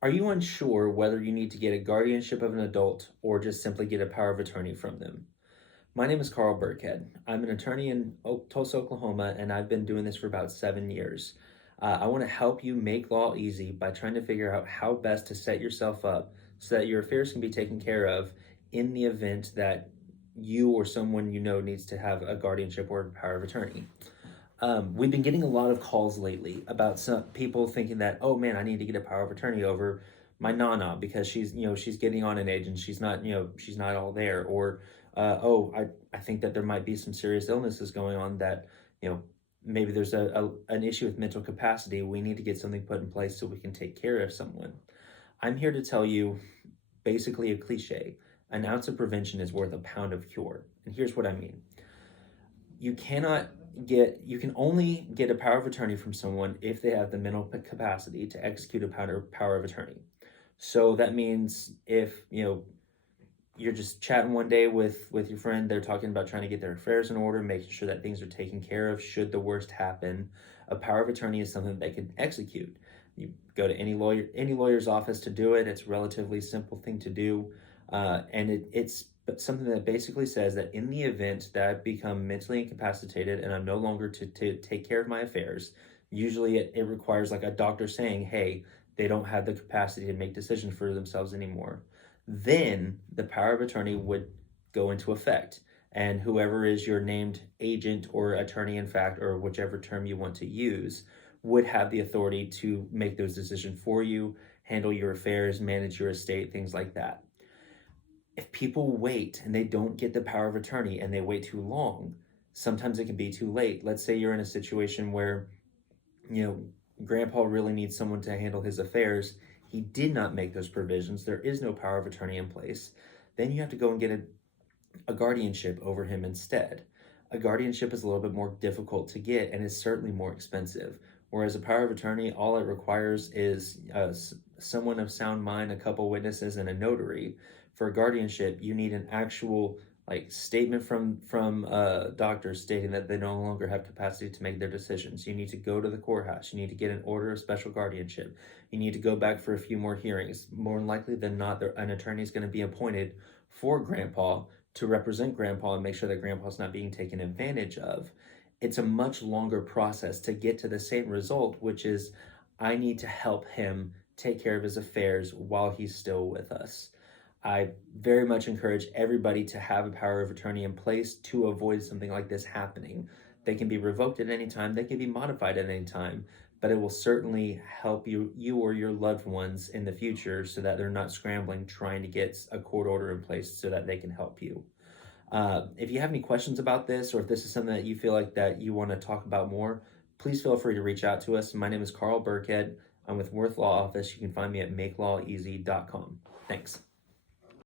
Are you unsure whether you need to get a guardianship of an adult or just simply get a power of attorney from them? My name is Carl Birkhead. I'm an attorney in Tulsa, Oklahoma, and I've been doing this for about 7 years. I want to help you make law easy by trying to figure out how best to set yourself up so that your affairs can be taken care of in the event that you or someone you know needs to have a guardianship or a power of attorney. We've been getting a lot of calls lately about some people thinking that, oh man, I need to get a power of attorney over my nana because she's getting on in age and she's not all there. Or, I think that there might be some serious illnesses going on that, you know, maybe there's an issue with mental capacity. We need to get something put in place so we can take care of someone. I'm here to tell you basically a cliche. An ounce of prevention is worth a pound of cure. And here's what I mean. You cannot you can only get a power of attorney from someone if they have the mental capacity to execute a power of attorney. So that means if you're just chatting one day with your friend, they're talking about trying to get their affairs in order, making sure that things are taken care of should the worst happen, a power of attorney is something that they can execute. You go to any lawyer's office to do it. It's a relatively simple thing to do, and it's something that basically says that in the event that I become mentally incapacitated and I'm no longer to take care of my affairs, usually it requires like a doctor saying, hey, they don't have the capacity to make decisions for themselves anymore. Then the power of attorney would go into effect. And whoever is your named agent or attorney in fact, or whichever term you want to use, would have the authority to make those decisions for you, handle your affairs, manage your estate, things like that. If people wait and they don't get the power of attorney and they wait too long, sometimes it can be too late. Let's say you're in a situation where, grandpa really needs someone to handle his affairs. He did not make those provisions. There is no power of attorney in place. Then you have to go and get a guardianship over him instead. A guardianship is a little bit more difficult to get and is certainly more expensive. Whereas a power of attorney, all it requires is someone of sound mind, a couple witnesses, and a notary. For a guardianship, you need an actual statement from doctors stating that they no longer have capacity to make their decisions. You need to go to the courthouse. You need to get an order of special guardianship. You need to go back for a few more hearings. More likely than not, an attorney is going to be appointed for grandpa to represent grandpa and make sure that grandpa's not being taken advantage of. It's a much longer process to get to the same result, which is I need to help him take care of his affairs while he's still with us. I very much encourage everybody to have a power of attorney in place to avoid something like this happening. They can be revoked at any time, they can be modified at any time, but it will certainly help you or your loved ones in the future so that they're not scrambling trying to get a court order in place so that they can help you. If you have any questions about this, or if this is something that you feel like that you want to talk about more, please feel free to reach out to us. My name is Carl Birkhead. I'm with Wirth Law Office. You can find me at makelaweasy.com. Thanks.